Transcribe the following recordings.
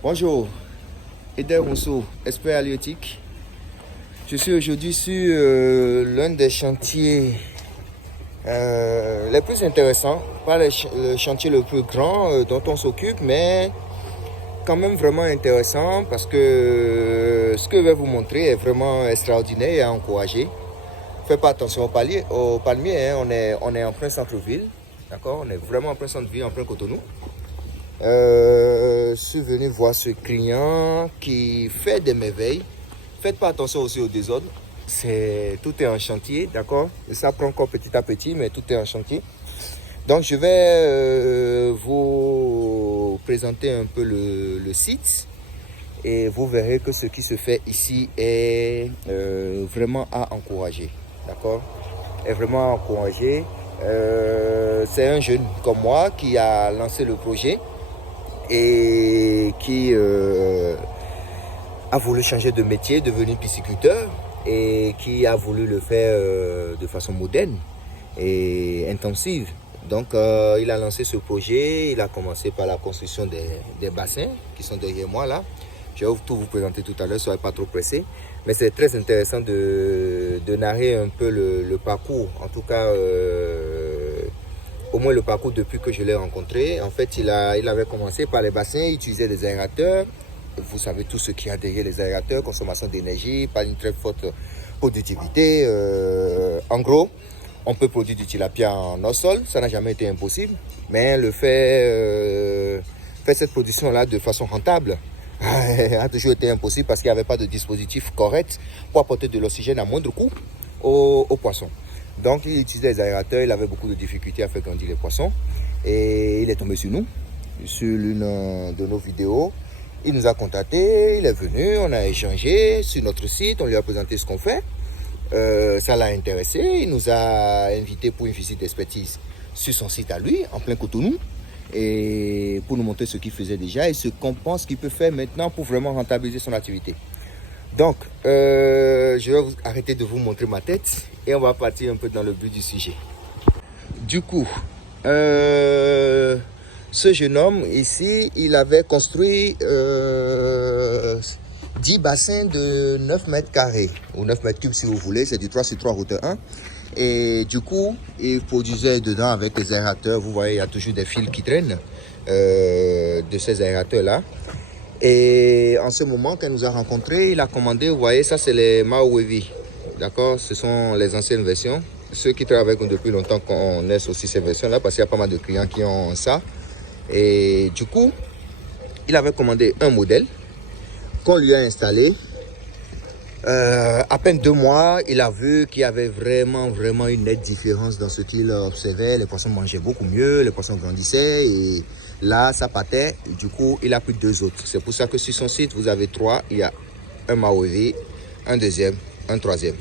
Bonjour, Eder Rousseau, expert halieutique. Je suis aujourd'hui sur l'un des chantiers les plus intéressants, pas le chantier le plus grand dont on s'occupe, mais quand même vraiment intéressant parce que ce que je vais vous montrer est vraiment extraordinaire et à encourager. Faites pas attention aux palmiers, hein. On est en plein centre-ville, d'accord? On est vraiment en plein centre-ville, en plein Cotonou. Je suis venu voir ce client qui fait des merveilles. Faites pas attention aussi au désordre. Tout est en chantier, d'accord? Ça prend encore petit à petit, mais tout est en chantier. Donc je vais vous présenter un peu le site et vous verrez que ce qui se fait ici est vraiment à encourager, d'accord? Est vraiment à encourager. C'est un jeune comme moi qui a lancé le projet et qui a voulu changer de métier, devenir pisciculteur et qui a voulu le faire de façon moderne et intensive. Donc il a lancé ce projet, il a commencé par la construction des bassins qui sont derrière moi là. Je vais tout vous présenter tout à l'heure, soyez pas trop pressés. Mais c'est très intéressant de narrer un peu le parcours, en tout cas au moins le parcours depuis que je l'ai rencontré. En fait, il avait commencé par les bassins, il utilisait des aérateurs. Vous savez tout ce qu'il y a derrière les aérateurs, consommation d'énergie, pas une très forte productivité. En gros, on peut produire du tilapia en hors-sol, ça n'a jamais été impossible. Mais le faire cette production-là de façon rentable a toujours été impossible parce qu'il n'y avait pas de dispositif correct pour apporter de l'oxygène à moindre coût aux poissons. Donc il utilisait les aérateurs, il avait beaucoup de difficultés à faire grandir les poissons. Et il est tombé sur nous, sur l'une de nos vidéos. Il nous a contactés, il est venu, on a échangé sur notre site, on lui a présenté ce qu'on fait. Ça l'a intéressé, il nous a invités pour une visite d'expertise sur son site à lui, en plein Cotonou, et pour nous montrer ce qu'il faisait déjà et ce qu'on pense qu'il peut faire maintenant pour vraiment rentabiliser son activité. Donc, je vais arrêter de vous montrer ma tête et on va partir un peu dans le but du sujet. Du coup, ce jeune homme ici, il avait construit 10 bassins de 9 mètres carrés, ou 9 mètres cubes si vous voulez, c'est du 3 sur 3 hauteur 1. Et du coup, il produisait dedans avec les aérateurs, vous voyez, il y a toujours des fils qui traînent de ces aérateurs-là. Et en ce moment, quand il nous a rencontrés, il a commandé, vous voyez, ça c'est les Maui, d'accord? Ce sont les anciennes versions. Ceux qui travaillent avec nous depuis longtemps connaissent aussi ces versions-là parce qu'il y a pas mal de clients qui ont ça. Et du coup, il avait commandé un modèle qu'on lui a installé. À peine 2 mois, il a vu qu'il y avait vraiment une nette différence dans ce qu'il observait. Les poissons mangeaient beaucoup mieux, les poissons grandissaient et là, ça partait. Du coup, il a pris 2 autres. C'est pour ça que sur son site, vous avez 3. Il y a un Maui, un deuxième, un troisième.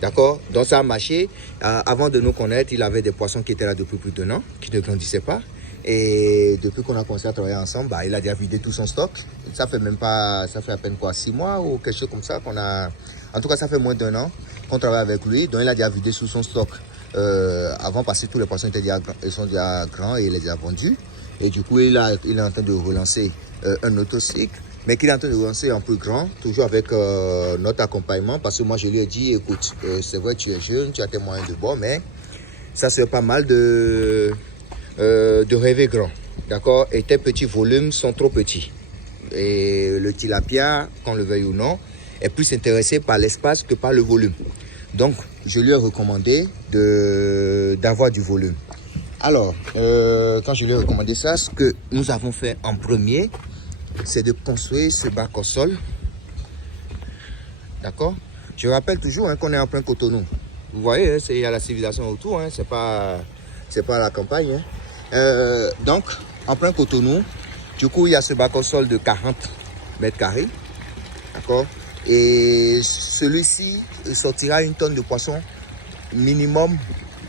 D'accord? Donc ça a marché. Avant de nous connaître, il avait des poissons qui étaient là depuis plus d'1 an, qui ne grandissaient pas. Et depuis qu'on a commencé à travailler ensemble, il a déjà vidé tout son stock. Ça fait à peine quoi, 6 mois ou quelque chose comme ça qu'on a. En tout cas, ça fait moins d'1 an qu'on travaille avec lui. Donc il a déjà vidé tout son stock. Avant, parce que tous les poissons sont déjà grands et il les a vendus. Et du coup, il est en train de relancer un autre cycle, mais qu'il est en train de relancer un peu grand, toujours avec notre accompagnement. Parce que moi, je lui ai dit, écoute, c'est vrai, tu es jeune, tu as tes moyens de bord, mais ça serait pas mal de rêver grand, d'accord? Et tes petits volumes sont trop petits. Et le tilapia, qu'on le veuille ou non, est plus intéressé par l'espace que par le volume. Donc, je lui ai recommandé d'avoir du volume. Alors, quand je lui ai recommandé ça, ce que nous avons fait en premier, c'est de construire ce bac au sol. D'accord? Je rappelle toujours qu'on est en plein Cotonou. Vous voyez, il y a la civilisation autour, c'est pas la campagne. Donc, en plein Cotonou, du coup, il y a ce bac au sol de 40 mètres carrés. D'accord? Et celui-ci sortira 1 tonne de poisson minimum,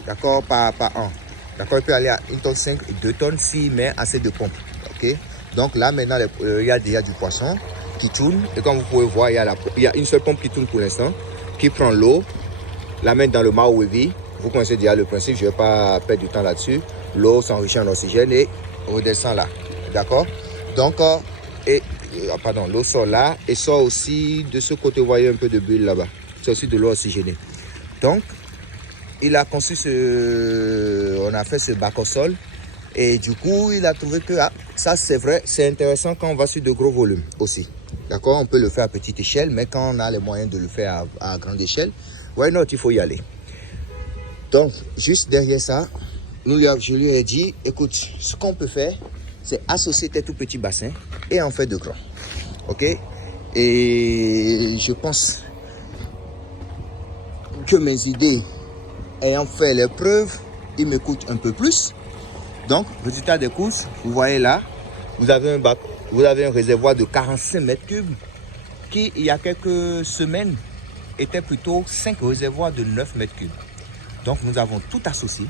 d'accord, par an. D'accord, il peut aller à 1,5 tonne et 2 tonnes s'il met assez de pompes. Ok? Donc là, maintenant, il y a déjà du poisson qui tourne. Et comme vous pouvez voir, il y a une seule pompe qui tourne pour l'instant, qui prend l'eau, la met dans le Maui. Vous connaissez déjà le principe, je ne vais pas perdre du temps là-dessus. L'eau s'enrichit en oxygène et redescend là. D'accord? Donc, et pardon, l'eau sort là et sort aussi de ce côté, vous voyez un peu de bulle là-bas. C'est aussi de l'eau oxygénée. Donc, il a conçu on a fait ce bac au sol et du coup, il a trouvé que ça c'est vrai, c'est intéressant quand on va sur de gros volumes aussi. D'accord, on peut le faire à petite échelle, mais quand on a les moyens de le faire à grande échelle, why not, il faut y aller. Donc, juste derrière ça, je lui ai dit, écoute, ce qu'on peut faire, c'est associer tes tout petits bassins et en faire de grands. Ok? Et je pense que mes idées ayant fait les preuves, ils me coûtent un peu plus. Donc, résultat des courses, vous voyez là, vous avez un réservoir de 45 mètres cubes qui, il y a quelques semaines, était plutôt 5 réservoirs de 9 mètres cubes. Donc, nous avons tout associé.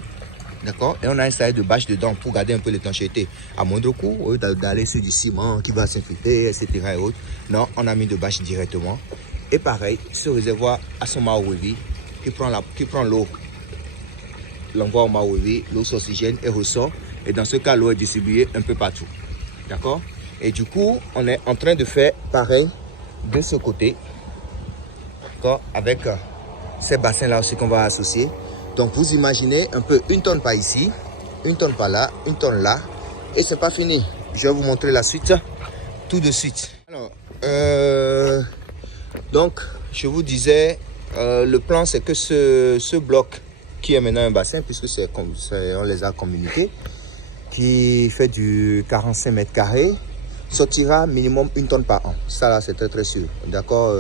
D'accord? Et on a installé de bâches dedans pour garder un peu l'étanchéité à moindre coût, au lieu d'aller sur du ciment qui va s'infiltrer, etc. Et autres. Non, on a mis de bâches directement. Et pareil, ce réservoir a son Maui qui prend l'eau, l'envoie au Maui, l'eau s'oxygène et ressort. Et dans ce cas, l'eau est distribuée un peu partout. D'accord? Et du coup, on est en train de faire pareil de ce côté. D'accord? Avec ces bassins-là aussi qu'on va associer. Donc, vous imaginez un peu une tonne par ici, une tonne par là, une tonne là. Et c'est pas fini. Je vais vous montrer la suite tout de suite. Alors, donc, je vous disais, le plan, c'est que ce bloc qui est maintenant un bassin, puisque on les a communiqués, qui fait du 45 mètres carrés, sortira minimum une tonne par an. Ça, là, c'est très, très sûr. D'accord?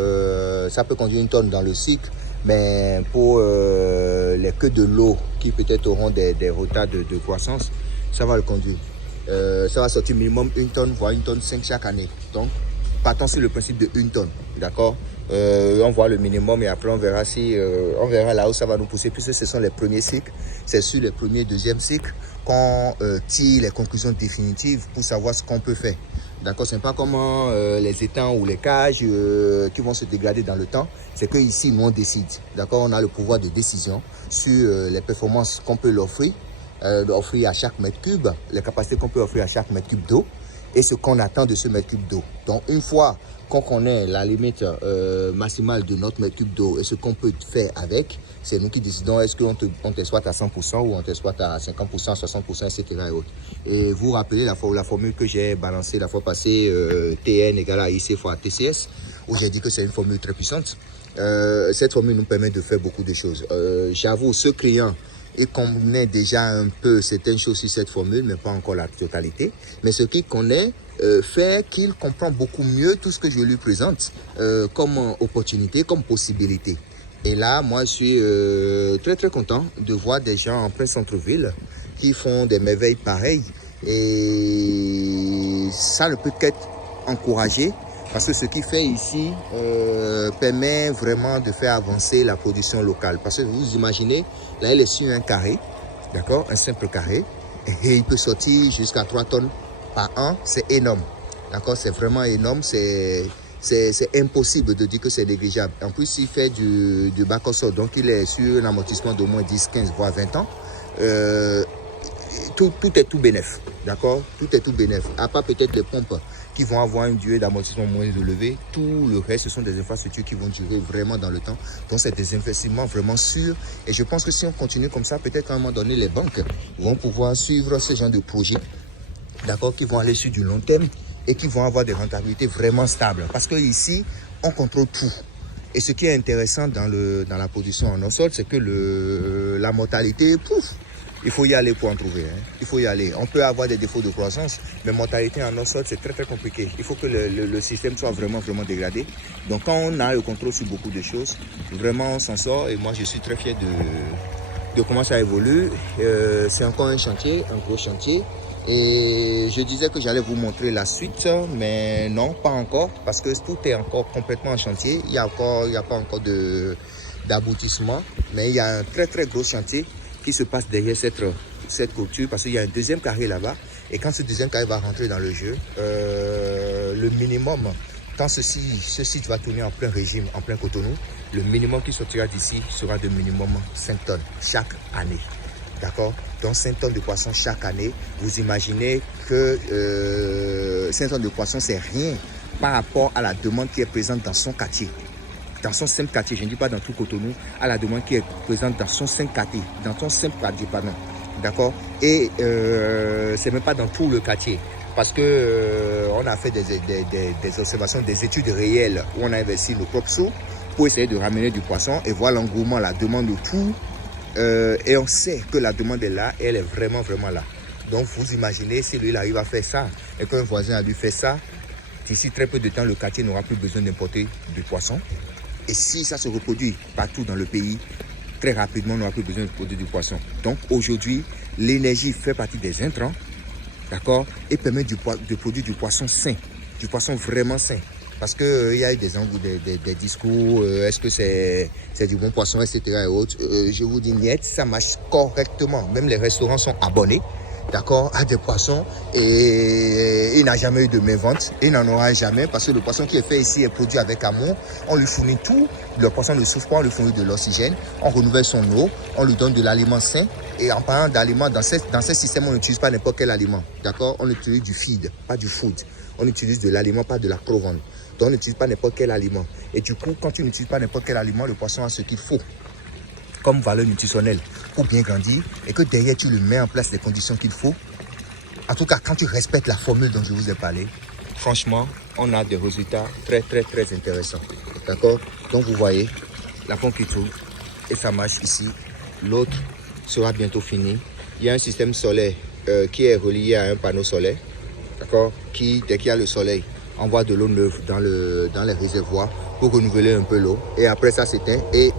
Ça peut conduire une tonne dans le cycle. Mais pour les queues de l'eau qui peut-être auront des retards de croissance, ça va le conduire. Ça va sortir minimum une tonne, voire une tonne 5 chaque année. Donc, partons sur le principe de une tonne. D'accord? On voit le minimum et après on verra on verra là où ça va nous pousser, puisque ce sont les premiers cycles. C'est sur les premiers, deuxième cycles qu'on tire les conclusions définitives pour savoir ce qu'on peut faire. D'accord, c'est pas comme les étangs ou les cages qui vont se dégrader dans le temps. C'est que ici, nous on décide. D'accord, on a le pouvoir de décision sur les performances qu'on peut l'offrir, offrir à chaque mètre cube, les capacités qu'on peut offrir à chaque mètre cube d'eau et ce qu'on attend de ce mètre cube d'eau. Donc, une fois qu'on connaît la limite maximale de notre mètre cube d'eau et ce qu'on peut faire avec, c'est nous qui décidons est-ce qu'on t'exploite à 100% ou on t'exploite à 50%, 60%, etc. Et autres. Et vous rappelez la formule que j'ai balancée la fois passée, TN égale à IC fois TCS, où j'ai dit que c'est une formule très puissante. Cette formule nous permet de faire beaucoup de choses. J'avoue, ce client, il connaît déjà un peu certaines choses sur cette formule, mais pas encore la totalité. Mais ce qu'il connaît fait qu'il comprend beaucoup mieux tout ce que je lui présente comme opportunité, comme possibilité. Et là, moi, je suis très, très content de voir des gens en plein centre-ville qui font des merveilles pareilles. Et ça ne peut qu'être encouragé parce que ce qu'il fait ici permet vraiment de faire avancer la production locale. Parce que vous imaginez, là, il est sur un carré, d'accord, un simple carré, et il peut sortir jusqu'à 3 tonnes par an. C'est énorme, d'accord, c'est vraiment énorme. C'est impossible de dire que c'est négligeable. En plus, il fait du bac au sol, donc il est sur un amortissement d'au moins 10, 15, voire 20 ans. Tout est tout bénef, d'accord? Tout est tout bénef. À part peut-être les pompes qui vont avoir une durée d'amortissement moins élevée. Tout le reste, ce sont des infrastructures qui vont durer vraiment dans le temps. Donc, c'est des investissements vraiment sûrs. Et je pense que si on continue comme ça, peut-être qu'à un moment donné, les banques vont pouvoir suivre ce genre de projet, d'accord, qui vont aller sur du long terme et qui vont avoir des rentabilités vraiment stables. Parce que ici, on contrôle tout. Et ce qui est intéressant dans la production en eau-sol, c'est que la mortalité, il faut y aller pour en trouver. Il faut y aller. On peut avoir des défauts de croissance, mais mortalité en eau-sol, c'est très, très compliqué. Il faut que le système soit vraiment, vraiment dégradé. Donc, quand on a le contrôle sur beaucoup de choses, vraiment, on s'en sort. Et moi, je suis très fier de comment ça évolue. C'est encore un chantier, un gros chantier. Et je disais que j'allais vous montrer la suite, mais non, pas encore, parce que tout est encore complètement en chantier. Il n'y a pas encore d'aboutissement, mais il y a un très, très gros chantier qui se passe derrière cette clôture, parce qu'il y a un deuxième carré là-bas. Et quand ce deuxième carré va rentrer dans le jeu, le minimum, quand ce site va tourner en plein régime, en plein Cotonou, le minimum qui sortira d'ici sera de minimum 5 tonnes chaque année. D'accord? Donc 5 tonnes de poissons chaque année. Vous imaginez que 5 tonnes de poissons, c'est rien par rapport à la demande qui est présente dans son quartier. Dans son simple quartier, je ne dis pas dans tout Cotonou, à la demande qui est présente dans son simple quartier. Dans son simple quartier, pardon. D'accord? Et c'est même pas dans tout le quartier. Parce que on a fait des observations, des études réelles où on a investi nos propres sous pour essayer de ramener du poisson et voir l'engouement, la demande autour. Et on sait que la demande est là et elle est vraiment, vraiment là. Donc vous imaginez si lui il arrive à faire ça et qu'un voisin a lui fait ça, d'ici très peu de temps, le quartier n'aura plus besoin d'importer du poisson. Et si ça se reproduit partout dans le pays, très rapidement, on n'aura plus besoin de produire du poisson. Donc aujourd'hui, l'énergie fait partie des intrants, d'accord, et permet de produire du poisson sain, du poisson vraiment sain. Parce qu'il y a eu des discours, est-ce que c'est du bon poisson, etc. et autres. Je vous dis, niet, ça marche correctement. Même les restaurants sont abonnés, d'accord, à des poissons et il n'a jamais eu de mévente, il n'en aura jamais parce que le poisson qui est fait ici est produit avec amour, on lui fournit tout, le poisson ne souffre pas, on lui fournit de l'oxygène, on renouvelle son eau, on lui donne de l'aliment sain et en parlant d'aliments, dans ces systèmes on n'utilise pas n'importe quel aliment, d'accord, on utilise du feed, pas du food, on utilise de l'aliment, pas de la crovande, donc on n'utilise pas n'importe quel aliment et du coup quand tu n'utilises pas n'importe quel aliment, le poisson a ce qu'il faut comme valeur nutritionnelle pour bien grandir et que derrière tu lui mets en place les conditions qu'il faut. En tout cas, quand tu respectes la formule dont je vous ai parlé, franchement, on a des résultats très, très, très intéressants. D'accord? Donc, vous voyez, la pompe qui tourne et ça marche ici. L'autre sera bientôt fini. Il y a un système solaire qui est relié à un panneau solaire. D'accord? Qui, dès qu'il y a le soleil, envoie de l'eau neuve dans les réservoirs pour renouveler un peu l'eau. Et après, ça s'éteint et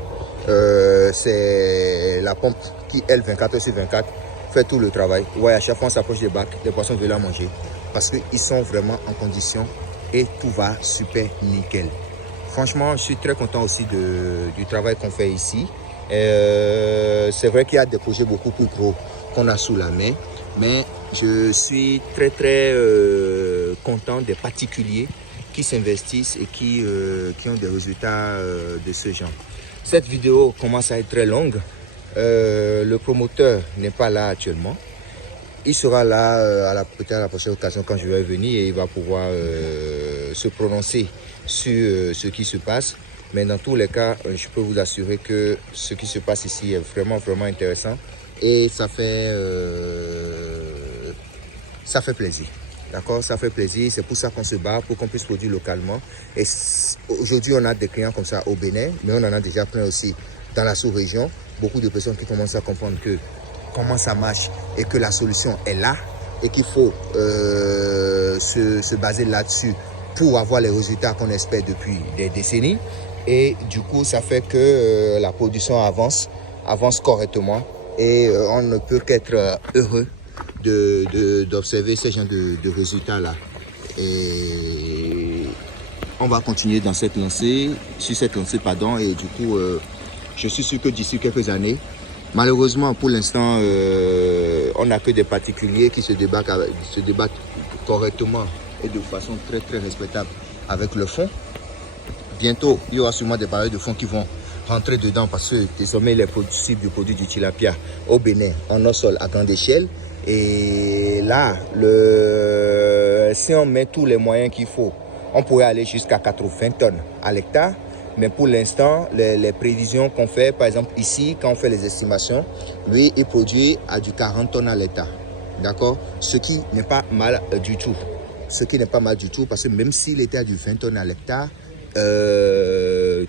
c'est la pompe qui, elle, 24 heures sur 24, fait tout le travail. Ouais, à chaque fois, on s'approche des bacs, les poissons veulent la manger parce qu'ils sont vraiment en condition et tout va super nickel. Franchement, je suis très content aussi du travail qu'on fait ici. C'est vrai qu'il y a des projets beaucoup plus gros qu'on a sous la main, mais je suis très, très content des particuliers qui s'investissent et qui ont des résultats de ce genre. Cette vidéo commence à être très longue. Le promoteur n'est pas là actuellement. Il sera là peut-être à la prochaine occasion quand je vais venir et il va pouvoir se prononcer sur ce qui se passe. Mais dans tous les cas, je peux vous assurer que ce qui se passe ici est vraiment, vraiment intéressant. Et ça fait plaisir. D'accord, ça fait plaisir. C'est pour ça qu'on se bat, pour qu'on puisse produire localement. Et aujourd'hui, on a des clients comme ça au Bénin, mais on en a déjà plein aussi dans la sous-région. Beaucoup de personnes qui commencent à comprendre comment ça marche et que la solution est là et qu'il faut se baser là-dessus pour avoir les résultats qu'on espère depuis des décennies. Et du coup, ça fait que la production avance correctement et on ne peut qu'être heureux d'observer ce genre de résultats-là. Et on va continuer sur cette lancée, et du coup, je suis sûr que d'ici quelques années, malheureusement pour l'instant, on n'a que des particuliers qui se débattent correctement et de façon très très respectable avec le fonds. Bientôt, il y aura sûrement des barrières de fonds qui vont rentrer dedans parce que désormais il est possible de produire du tilapia au Bénin en eau sol à grande échelle. Et là, si on met tous les moyens qu'il faut, on pourrait aller jusqu'à 80 tonnes à l'hectare. Mais pour l'instant, les prévisions qu'on fait, par exemple ici, quand on fait les estimations, lui, il produit à du 40 tonnes à l'hectare. D'accord? Ce qui n'est pas mal du tout. Ce qui n'est pas mal du tout parce que même s'il était à du 20 tonnes à l'hectare,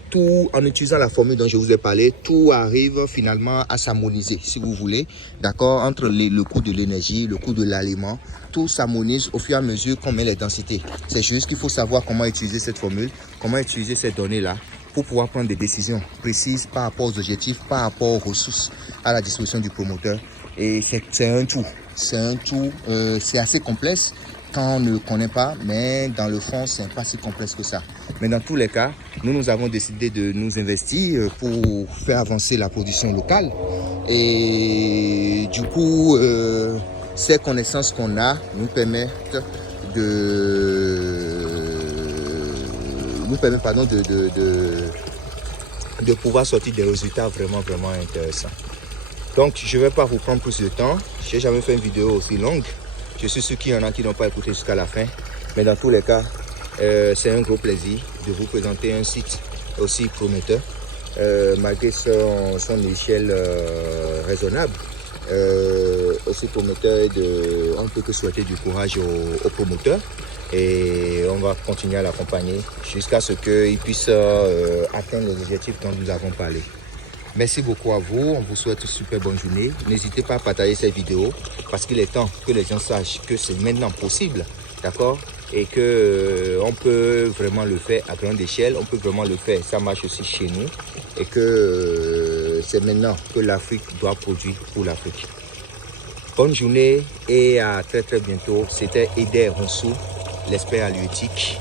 tout en utilisant la formule dont je vous ai parlé, tout arrive finalement à s'harmoniser, si vous voulez, d'accord, entre le coût de l'énergie, le coût de l'aliment, tout s'harmonise au fur et à mesure qu'on met les densités. C'est juste qu'il faut savoir comment utiliser cette formule, comment utiliser ces données-là pour pouvoir prendre des décisions précises par rapport aux objectifs, par rapport aux ressources à la disposition du promoteur. Et c'est un tout, c'est assez complexe quand on ne connaît pas, mais dans le fond, c'est pas si complexe que ça. Mais dans tous les cas, nous avons décidé de nous investir pour faire avancer la production locale. Et du coup, ces connaissances qu'on a nous permettent de pouvoir sortir des résultats vraiment, vraiment intéressants. Donc, je ne vais pas vous prendre plus de temps. Je n'ai jamais fait une vidéo aussi longue. Je suis sûr qu'il y en a qui n'ont pas écouté jusqu'à la fin. Mais dans tous les cas, C'est un gros plaisir de vous présenter un site aussi prometteur, malgré son échelle raisonnable. Aussi prometteur, on ne peut que souhaiter du courage aux promoteurs et on va continuer à l'accompagner jusqu'à ce qu'il puisse atteindre les objectifs dont nous avons parlé. Merci beaucoup à vous, on vous souhaite une super bonne journée. N'hésitez pas à partager cette vidéo parce qu'il est temps que les gens sachent que c'est maintenant possible, d'accord? Et que on peut vraiment le faire à grande échelle, on peut vraiment le faire, ça marche aussi chez nous. Et que c'est maintenant que l'Afrique doit produire pour l'Afrique. Bonne journée et à très très bientôt. C'était Eder Ronsou, l'expert halieutique.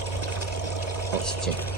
On se tient.